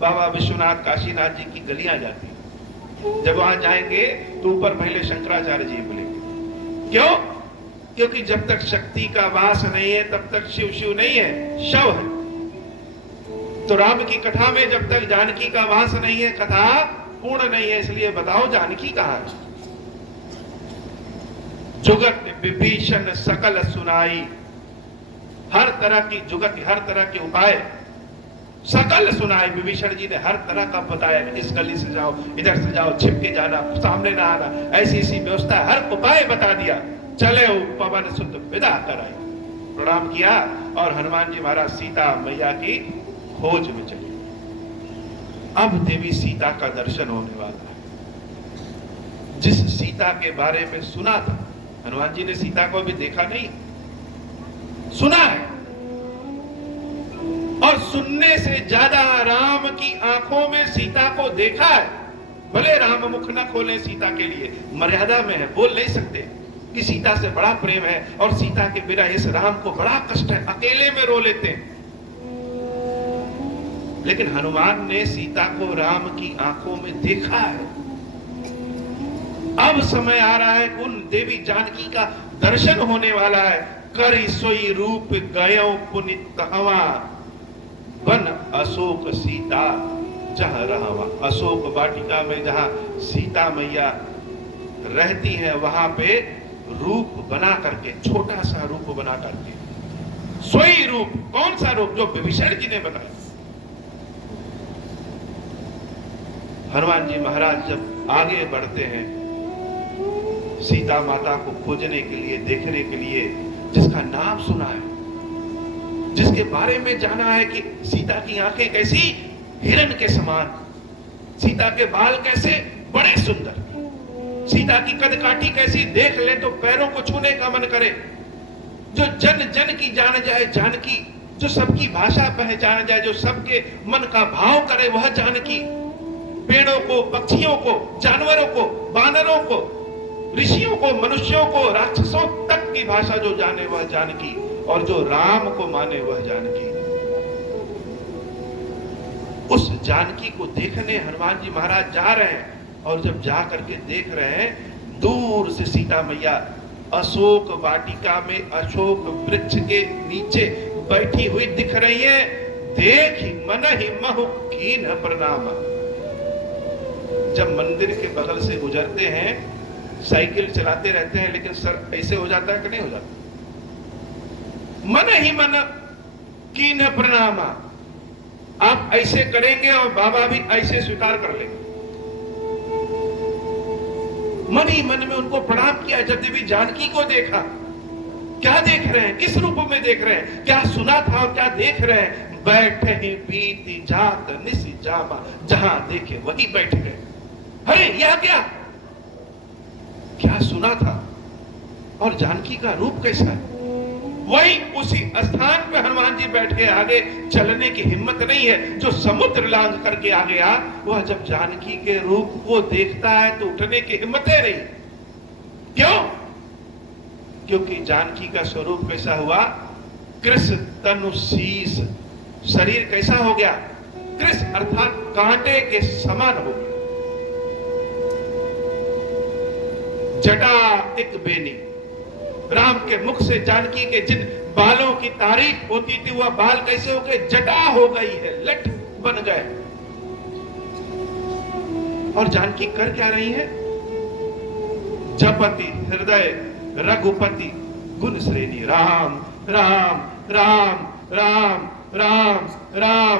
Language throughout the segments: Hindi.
बाबा विश्वनाथ काशीनाथ जी की गलियां जाती हैं। जब वहां जाएंगे तो ऊपर पहले शंकराचार्य जी बोलेंगे। क्यों? क्योंकि जब तक शक्ति का वास नहीं है तब तक शिव शिव नहीं है, शव है। तो राम की कथा में जब तक जानकी का वास नहीं है कथा पूर्ण नहीं है। इसलिए बताओ जानकी कहां है? जुगत विभीषण सकल सुनाई, हर तरह की जुगत, हर तरह के उपाय सकल सुनाए। विभीषण जी ने हर तरह का बताया, इस गली से जाओ, इधर से जाओ, छिप के जाना, सामने ना आना, ऐसी ऐसी व्यवस्था, हर उपाय बता दिया। चले पवन सुत विदा कराई, प्रणाम किया और हनुमान जी महाराज सीता मैया की खोज में चले। अब देवी सीता का दर्शन होने वाला है। जिस सीता के बारे में सुना था, हनुमान जी ने सीता को भी देखा नहीं, सुना है। और सुनने से ज्यादा राम की आंखों में सीता को देखा है। भले राम मुख न खोले सीता के लिए, मर्यादा में है, बोल नहीं सकते कि सीता से बड़ा प्रेम है और सीता के बिना इस राम को बड़ा कष्ट है, अकेले में रो लेते हैं। लेकिन हनुमान ने सीता को राम की आंखों में देखा है। अब समय आ रहा है, उन देवी जानकी का दर्शन होने वाला है। करि सोई रूप गयो पुनित कहवा, बन अशोक सीता जहां रहवा। अशोक वाटिका में जहां सीता मैया रहती है वहां पे रूप बना करके, छोटा सा रूप बना करके, सोई रूप। कौन सा रूप? जो विभीषण जी ने बताया। हनुमान जी महाराज जब आगे बढ़ते हैं सीता माता को खोजने के लिए, देखने के लिए, जिसका नाम सुना है, जिसके बारे में जाना है कि सीता की आंखें कैसी हिरण के समान, सीता के बाल कैसे बड़े सुंदर, सीता की कदकाठी कैसी, देख ले तो पैरों को छूने का मन करे। जो जन जन की जान जाए जानकी, जो सबकी भाषा पहचान जाए, जो सबके मन का भाव करे वह जानकी। पेड़ों को, पक्षियों को, जानवरों को, बानरों को, ऋषियों को, मनुष्यों को, राक्षसों तक की भाषा जो जाने वह जानकी, और जो राम को माने वह जानकी। उस जानकी को देखने हनुमान जी महाराज जा रहे हैं। और जब जा करके देख रहे हैं, दूर से सीता मैया अशोक वाटिका में अशोक वृक्ष के नीचे बैठी हुई दिख रही है। देख मन ही महु कीन प्रणाम। जब मंदिर के बगल से गुजरते हैं, साइकिल चलाते रहते हैं, लेकिन सर ऐसे हो जाता है कि नहीं हो जाता? मन ही मन कीन प्रणाम। आप ऐसे करेंगे और बाबा भी ऐसे स्वीकार कर लेंगे। मन ही मन में उनको प्रणाम किया। जब देवी जानकी को देखा, क्या देख रहे हैं, किस रूप में देख रहे हैं, क्या सुना था और क्या देख रहे हैं? बैठे ही बीती जात निसी जामा, जहां देखे वही बैठ गए। अरे यह क्या क्या सुना था और जानकी का रूप कैसा है? वही उसी स्थान पे हनुमान जी बैठ के, आगे चलने की हिम्मत नहीं है। जो समुद्र लांघ करके आ गया, वह जब जानकी के रूप को देखता है तो उठने की हिम्मत है नहीं। क्यों? क्योंकि जानकी का स्वरूप कैसा हुआ? कृष तनु शीस, शरीर कैसा हो गया? कृष अर्थात कांटे के समान हो गया। जटा एक बेनी, राम के मुख से जानकी के जिन बालों की तारीफ होती थी, वह बाल कैसे हो गए? जटा हो गई है, लठ बन गए। और जानकी कर क्या रही है? जपति हृदय रघुपति गुण श्रेणी, राम राम राम राम राम राम।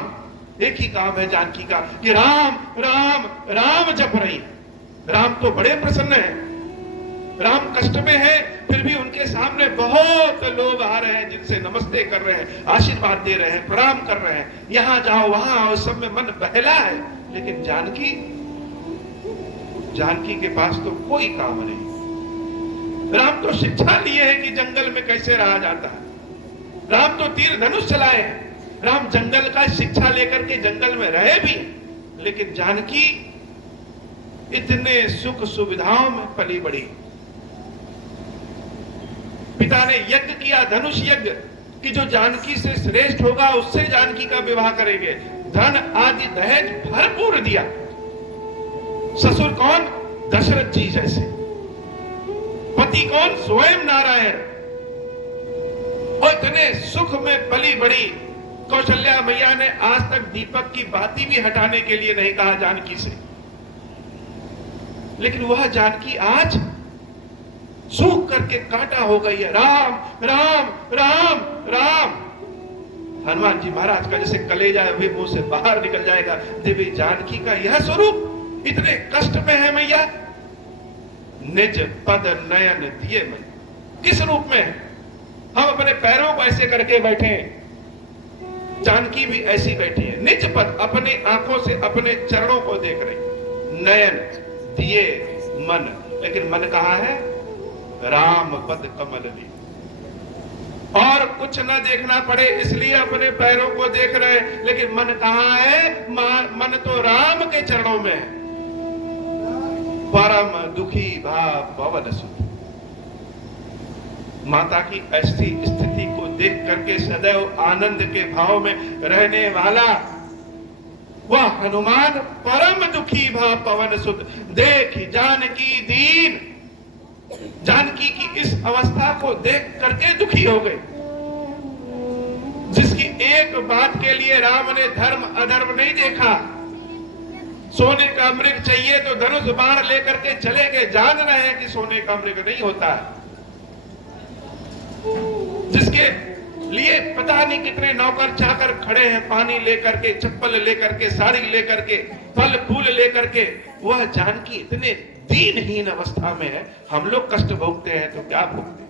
एक ही काम है जानकी का कि राम राम राम जप रही है। राम तो बड़े प्रसन्न है, राम कष्ट में है, फिर भी उनके सामने बहुत लोग आ रहे हैं, जिनसे नमस्ते कर रहे हैं, आशीर्वाद दे रहे हैं, प्रणाम कर रहे हैं। यहां जाओ वहां आओ, सब में मन बहला है। लेकिन जानकी के पास तो कोई काम नहीं। राम तो शिक्षा लिए है कि जंगल में कैसे रहा जाता है। राम तो तीर धनुष चलाए हैं। राम जंगल का शिक्षा लेकर के जंगल में रहे भी, लेकिन जानकी इतने सुख सुविधाओं में पली बड़ी। पिता ने यज्ञ किया, धनुष यज्ञ, कि जो जानकी से श्रेष्ठ होगा उससे जानकी का विवाह करेंगे। धन आदि दहेज भरपूर दिया। ससुर कौन? दशरथ जी जैसे। पति कौन? स्वयं नारायण। और इतने सुख में पली बड़ी कौशल्या मैया ने आज तक दीपक की बाती भी हटाने के लिए नहीं कहा जानकी से। लेकिन वह जानकी आज सूख करके कांटा हो गई है। राम राम राम राम। हनुमान जी महाराज का जैसे कलेजा अभी मुंह से बाहर निकल जाएगा। देवी जानकी का यह स्वरूप, इतने कष्ट में है मैया। निज पद नयन दिए मन, किस रूप में है? हम अपने पैरों को ऐसे करके बैठे हैं, जानकी भी ऐसी बैठी है। निज पद, अपनी आंखों से अपने चरणों को देख रही। नयन दिए मन, लेकिन मन कहां है? राम पद कमल ली। और कुछ न देखना पड़े इसलिए अपने पैरों को देख रहे, लेकिन मन कहां है? मन तो राम के चरणों में है। परम दुखी भाव पवन सुत। माता की ऐसी स्थिति को देख करके सदैव आनंद के भाव में रहने वाला वह हनुमान परम दुखी भाव पवन सुत। देख जानकी दीन, जानकी की इस अवस्था को देख करके दुखी हो गए। जिसकी एक बात के लिए राम ने धर्म अधर्म नहीं देखा। सोने का मृग चाहिए तो धनुष बाण लेकर के चले गए, जान रहे हैं कि सोने का मृग नहीं होता। जिसके लिए पता नहीं कितने नौकर चाकर खड़े हैं, पानी लेकर के, चप्पल लेकर के, साड़ी लेकर के, फल फूल लेकर के, वह जानकी इतने दीनहीन अवस्था में है। हम लोग कष्ट भोगते हैं तो क्या भोगते?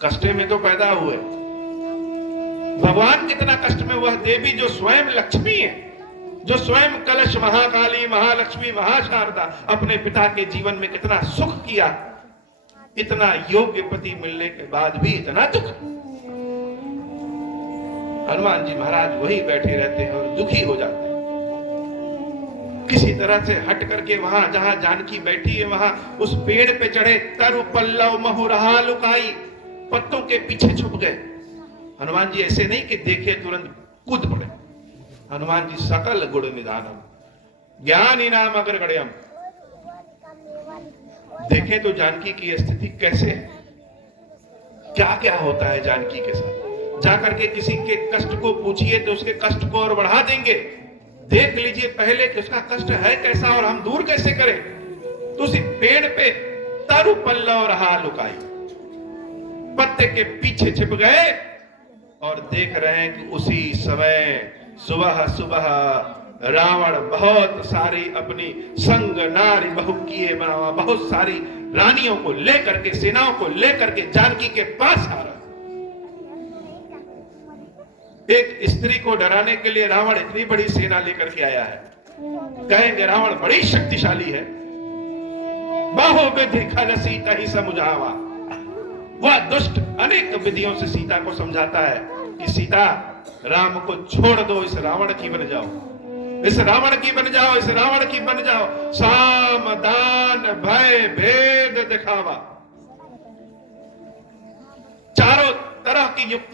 कष्ट में तो पैदा हुए। भगवान कितना कष्ट में, वह देवी जो स्वयं लक्ष्मी है, जो स्वयं कलश महाकाली महालक्ष्मी महाशारदा, अपने पिता के जीवन में कितना सुख किया। इतना योग्य पति मिलने के बाद भी इतना दुख। हनुमान जी महाराज वही बैठे रहते हैं और दुखी हो जाते हैं। किसी तरह से हट करके वहां जहां जानकी बैठी है वहां उस पेड़ पे चढ़े। तरु पल्लव महु रहा लुकाई, पत्तों के पीछे छुप गए। हनुमान जी ऐसे नहीं कि देखे तुरंत कूद पड़े। हनुमान जी सकल गुण निदानम ज्ञानी नाम अगर गड़यम। देखें तो जानकी की स्थिति कैसे है, क्या क्या होता है जानकी के साथ। जाकर के किसी के कष्ट को पूछिए तो उसके कष्ट को और बढ़ा देंगे। देख लीजिए पहले कि उसका कष्ट है कैसा और हम दूर कैसे करें। तो उसी पेड़ पे तरु पल्लव रहा लुकाई, पत्ते के पीछे छिप गए और देख रहे हैं कि उसी समय सुबह सुबह रावण बहुत सारी अपनी संग नारी बहु किए बनावा, बहुत सारी रानियों को लेकर के, सेनाओं को लेकर के जानकी के पास आ रहा। एक स्त्री को डराने के लिए रावण इतनी बड़ी सेना लेकर के आया है। कहेंगे रावण बड़ी शक्तिशाली है। बाहो विधि खल सीता ही समुझावा। वह दुष्ट अनेक विधियों से सीता को समझाता है कि सीता राम को छोड़ दो, इस रावण की बन जाओ, इस रावण की बन जाओ, इस रावण की बन जाओ। साम दान भय भेद दिखावा, चारों तरह की युक्ति